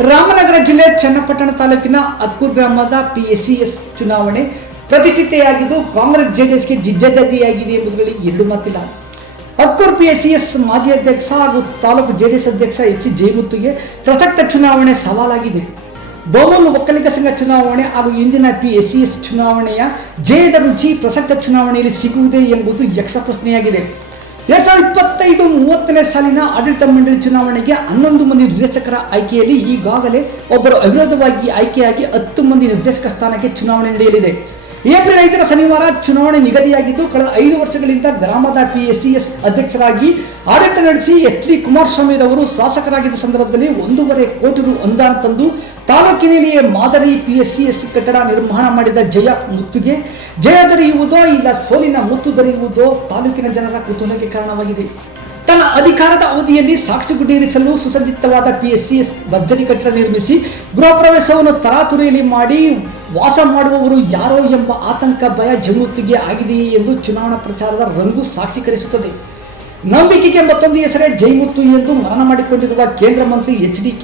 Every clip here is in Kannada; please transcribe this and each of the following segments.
ರಾಮನಗರ ಜಿಲ್ಲೆ ಚನ್ನಪಟ್ಟಣ ತಾಲೂಕಿನ ಅಕ್ಕೂರು ಗ್ರಾಮದ PSCS ಚುನಾವಣೆ ಪ್ರತಿಷ್ಠಿತೆಯಾಗಿದ್ದು ಕಾಂಗ್ರೆಸ್ ಜೆಡಿಎಸ್ಗೆ ಜಿಜ್ಜಾದಿಯಾಗಿದೆ ಎಂಬುದರಲ್ಲಿ ಎರಡು ಮಾತಿಲ್ಲ. ಅಕ್ಕೂರು PSCS ಮಾಜಿ ಅಧ್ಯಕ್ಷ ಹಾಗೂ ತಾಲೂಕು ಜೆಡಿಎಸ್ ಅಧ್ಯಕ್ಷ H. ಜಯಮುತ್ತುಗೆ ಪ್ರಸಕ್ತ ಚುನಾವಣೆ ಸವಾಲಾಗಿದೆ. ಬೋಮೂಲು ಒಕ್ಕಲಿಗ ಸಂಘ ಚುನಾವಣೆ ಹಾಗೂ ಇಂದಿನ PSCS ಚುನಾವಣೆಯ ಜಯದ ರುಚಿ ಪ್ರಸಕ್ತ ಚುನಾವಣೆಯಲ್ಲಿ ಸಿಗುವುದೇ ಎಂಬುದು ಯಕ್ಷ ಪ್ರಶ್ನೆಯಾಗಿದೆ. 2025-30ನೇ ಸಾಲಿನ ಆಡಳಿತ ಮಂಡಳಿ ಚುನಾವಣೆಗೆ 11 ಮಂದಿ ನಿರ್ದೇಶಕರ ಆಯ್ಕೆಯಲ್ಲಿ ಈಗಾಗಲೇ ಒಬ್ಬರು ಅವಿರೋಧವಾಗಿ ಆಯ್ಕೆಯಾಗಿ 10 ಮಂದಿ ನಿರ್ದೇಶಕ ಸ್ಥಾನಕ್ಕೆ ಚುನಾವಣೆ ನಡೆಯಲಿದೆ. ಏಪ್ರಿಲ್ 5ರ ಶನಿವಾರ ಚುನಾವಣೆ ನಿಗದಿಯಾಗಿದ್ದು, ಕಳೆದ 5 ವರ್ಷಗಳಿಂದ ಗ್ರಾಮದ PSCS ಅಧ್ಯಕ್ಷರಾಗಿ ಆಡಳಿತ ನಡೆಸಿ HD ಕುಮಾರಸ್ವಾಮಿ ರವರು ಶಾಸಕರಾಗಿದ್ದ ಸಂದರ್ಭದಲ್ಲಿ 1.5 ಕೋಟಿ ರು ಅನುದಾನ ತಂದು ತಾಲೂಕಿನಲ್ಲಿಯೇ ಮಾದರಿ PSCS ಕಟ್ಟಡ ನಿರ್ಮಾಣ ಮಾಡಿದ ಜಯ ಮುತ್ತುಗೆ ಜಯ ದೊರೆಯುವುದೋ ಇಲ್ಲ ಸೋಲಿನ ಮುತ್ತು ದೊರೆಯುವುದೋ ತಾಲೂಕಿನ ಜನರ ಕುತೂಹಲಕ್ಕೆ ಕಾರಣವಾಗಿದೆ. ತನ್ನ ಅಧಿಕಾರದ ಅವಧಿಯಲ್ಲಿ ಸಾಕ್ಷಿಗುಡ್ಡಿರಿಸಲು ಸುಸಜ್ಜಿತವಾದ PSCS ಭರ್ಜರಿ ಕಟ್ಟಡ ನಿರ್ಮಿಸಿ ಗೃಹ ಪ್ರವೇಶವನ್ನು ತರಾತುರಿಯಲ್ಲಿ ಮಾಡಿ ವಾಸ ಮಾಡುವವರು ಯಾರೋ ಎಂಬ ಆತಂಕ ಭಯ ಜಯಮುತ್ತುಗೆ ಆಗಿದೆಯೇ ಎಂದು ಚುನಾವಣಾ ಪ್ರಚಾರದ ರಂಗು ಸಾಕ್ಷೀಕರಿಸುತ್ತದೆ. ನಂಬಿಕೆಗೆ ಮತ್ತೊಂದು ಹೆಸರೇ ಜಯಮುತ್ತು ಎಂದು ಮರಣ ಮಾಡಿಕೊಂಡಿರುವ ಕೇಂದ್ರ ಮಂತ್ರಿ HDK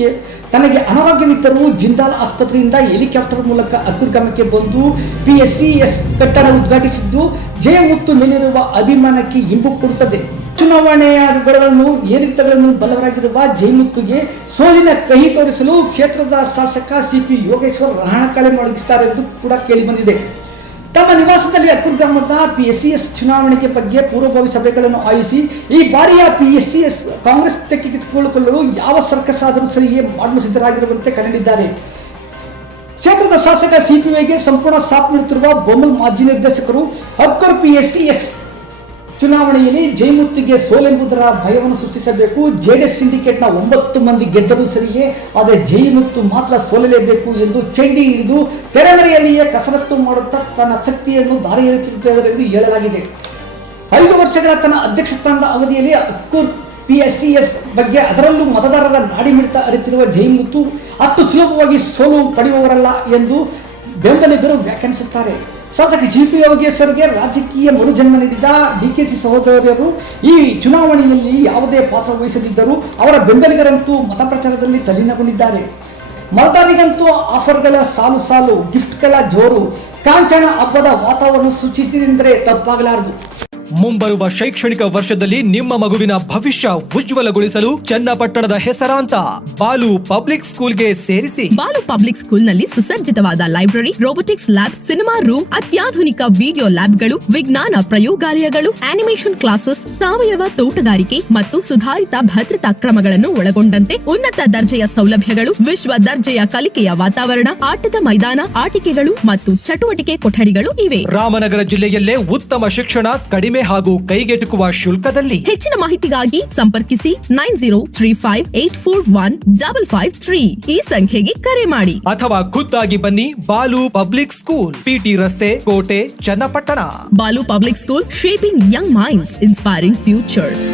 ತನಗೆ ಅನಾರೋಗ್ಯವಿದ್ದರೂ ಜಿಂದಾಲ್ ಆಸ್ಪತ್ರೆಯಿಂದ ಹೆಲಿಕಾಪ್ಟರ್ ಮೂಲಕ ಅಕ್ಕೂರು ಗ್ರಾಮಕ್ಕೆ ಬಂದು PSCS ಕಟ್ಟಡ ಉದ್ಘಾಟಿಸಿದ್ದು ಜಯಮುತ್ತು ಮೇಲಿರುವ ಅಭಿಮಾನಕ್ಕೆ ಇಂಬು ಕೊಡುತ್ತದೆ. ಚುನಾವಣೆಗಳನ್ನು ಏರಿಳಿತಗಳನ್ನು ಬಲ್ಲವರಾಗಿರುವ ಜಯಮುತ್ತುಗೆ ಸೋಲಿನ ಕಹಿ ತೋರಿಸಲು ಕ್ಷೇತ್ರದ ಶಾಸಕ CP ಯೋಗೇಶ್ವರ್ ರಣಕಳೆ ಮೊಳಗಿಸುತ್ತಾರೆಂದು ಕೂಡ ಕೇಳಿಬಂದಿದೆ. ತಮ್ಮ ನಿವಾಸದಲ್ಲಿ ಅಕ್ಕೂರು ಗ್ರಾಮದ PSCS ಚುನಾವಣೆಗೆ ಬಗ್ಗೆ ಪೂರ್ವಭಾವಿ ಸಭೆಗಳನ್ನು ಆಯೋಜಿಸಿ ಈ ಬಾರಿಯ PSCS ಕಾಂಗ್ರೆಸ್ ತೆಗೆದುಕೊಳ್ಳಲು ಯಾವ ಸರ್ಕಸ್ ಆದರೂ ಸರಿಯೇ ಮಾಡಲು ಸಿದ್ಧರಾಗಿರುವಂತೆ ಕರೆದಿದ್ದಾರೆ. ಕ್ಷೇತ್ರದ ಶಾಸಕ CPಗೆ ಸಂಪೂರ್ಣ ಸಾಥ್ ನೀಡುತ್ತಿರುವ ಬೋಮಲ್ ಮಾಜಿ ನಿರ್ದೇಶಕರು ಅಕ್ಕೂರು PSCS ಚುನಾವಣೆಯಲ್ಲಿ ಜಯಮುತ್ತುಗೆ ಸೋಲೆಂಬುದರ ಭಯವನ್ನು ಸೃಷ್ಟಿಸಬೇಕು. JDS ಸಿಂಡಿಕೇಟ್ನ 9 ಮಂದಿ ಗೆದ್ದರೂ ಸರಿಯೇ, ಆದರೆ ಜಯಮುತ್ತು ಮಾತ್ರ ಸೋಲಲೇಬೇಕು ಎಂದು ಚಂಡಿ ಹಿಡಿದು ತೆರೆಮರೆಯಲ್ಲಿಯೇ ಕಸರತ್ತು ಮಾಡುತ್ತಾ ತನ್ನ ಶಕ್ತಿಯನ್ನು ದಾರಿ ಎರೆಯುತ್ತಿದ್ದಾರೆ ಎಂದು ಹೇಳಲಾಗಿದೆ. 5 ವರ್ಷಗಳ ತನ್ನ ಅಧ್ಯಕ್ಷ ಸ್ಥಾನದ ಅವಧಿಯಲ್ಲಿ ಅಕ್ಕೂರು PSCS ಬಗ್ಗೆ ಅದರಲ್ಲೂ ಮತದಾರರ ನಾಡಿಮಿಡಿತ ಅರಿತಿರುವ ಜಯಮುತ್ತು ಅಷ್ಟು ಸುಲಭವಾಗಿ ಸೋಲು ಪಡೆಯುವವರಲ್ಲ ಎಂದು ಬೆಂಬಲಿಗರು ವ್ಯಾಖ್ಯಾನಿಸುತ್ತಾರೆ. ಶಾಸಕ CP ಯೋಗೇಶ್ವರ್ಗೆ ರಾಜಕೀಯ ಮರುಜನ್ಮ ನೀಡಿದ DKC ಸಹೋದರರು ಈ ಚುನಾವಣೆಯಲ್ಲಿ ಯಾವುದೇ ಪಾತ್ರ ವಹಿಸದಿದ್ದರೂ ಅವರ ಬೆಂಬಲಿಗರಂತೂ ಮತ ಪ್ರಚಾರದಲ್ಲಿ ತಲ್ಲೀನಗೊಂಡಿದ್ದಾರೆ. ಮತದಾರರಿಗಂತೂ ಆಫರ್ಗಳ ಸಾಲು ಸಾಲು, ಗಿಫ್ಟ್ಗಳ ಜೋರು, ಕಾಂಚನ ಹಬ್ಬದ ವಾತಾವರಣ ಸೃಷ್ಟಿಸಿದೆಂದರೆ ತಪ್ಪಾಗಲಾರದು. ಮುಂಬರುವ ಶೈಕ್ಷಣಿಕ ವರ್ಷದಲ್ಲಿ ನಿಮ್ಮ ಮಗುವಿನ ಭವಿಷ್ಯ ಉಜ್ವಲಗೊಳಿಸಲು ಚನ್ನಪಟ್ಟಣದ ಹೆಸರಾಂತ ಬಾಲು ಪಬ್ಲಿಕ್ ಸ್ಕೂಲ್ಗೆ ಸೇರಿಸಿ. ಬಾಲು ಪಬ್ಲಿಕ್ ಸ್ಕೂಲ್ನಲ್ಲಿ ಸುಸಜ್ಜಿತವಾದ library, robotics lab, cinema room, ಅತ್ಯಾಧುನಿಕ ವಿಡಿಯೋ ಲ್ಯಾಬ್ಗಳು, ವಿಜ್ಞಾನ ಪ್ರಯೋಗಾಲಯಗಳು, ಆನಿಮೇಷನ್ ಕ್ಲಾಸಸ್, ಸಾವಯವ ತೋಟಗಾರಿಕೆ ಮತ್ತು ಸುಧಾರಿತ ಭದ್ರತಾ ಕ್ರಮಗಳನ್ನು ಒಳಗೊಂಡಂತೆ ಉನ್ನತ ದರ್ಜೆಯ ಸೌಲಭ್ಯಗಳು, ವಿಶ್ವ ದರ್ಜೆಯ ಕಲಿಕೆಯ ವಾತಾವರಣ, ಆಟದ ಮೈದಾನ, ಆಟಿಕೆಗಳು ಮತ್ತು ಚಟುವಟಿಕೆ ಕೊಠಡಿಗಳು ಇವೆ. ರಾಮನಗರ ಜಿಲ್ಲೆಯಲ್ಲೇ ಉತ್ತಮ ಶಿಕ್ಷಣ, ಕಡಿಮೆ ಹಾಗೂ ಕೈಗೆಟುಕುವ ಶುಲ್ಕದಲ್ಲಿ. ಹೆಚ್ಚಿನ ಮಾಹಿತಿಗಾಗಿ ಸಂಪರ್ಕಿಸಿ 9035484153 ಈ ಸಂಖ್ಯೆಗೆ ಕರೆ ಮಾಡಿ ಅಥವಾ ಖುದ್ದಾಗಿ ಬನ್ನಿ. ಬಾಲು ಪಬ್ಲಿಕ್ ಸ್ಕೂಲ್, PT ರಸ್ತೆ, ಕೋಟೆ, Channapatna. Balu public school, shaping young minds, inspiring futures.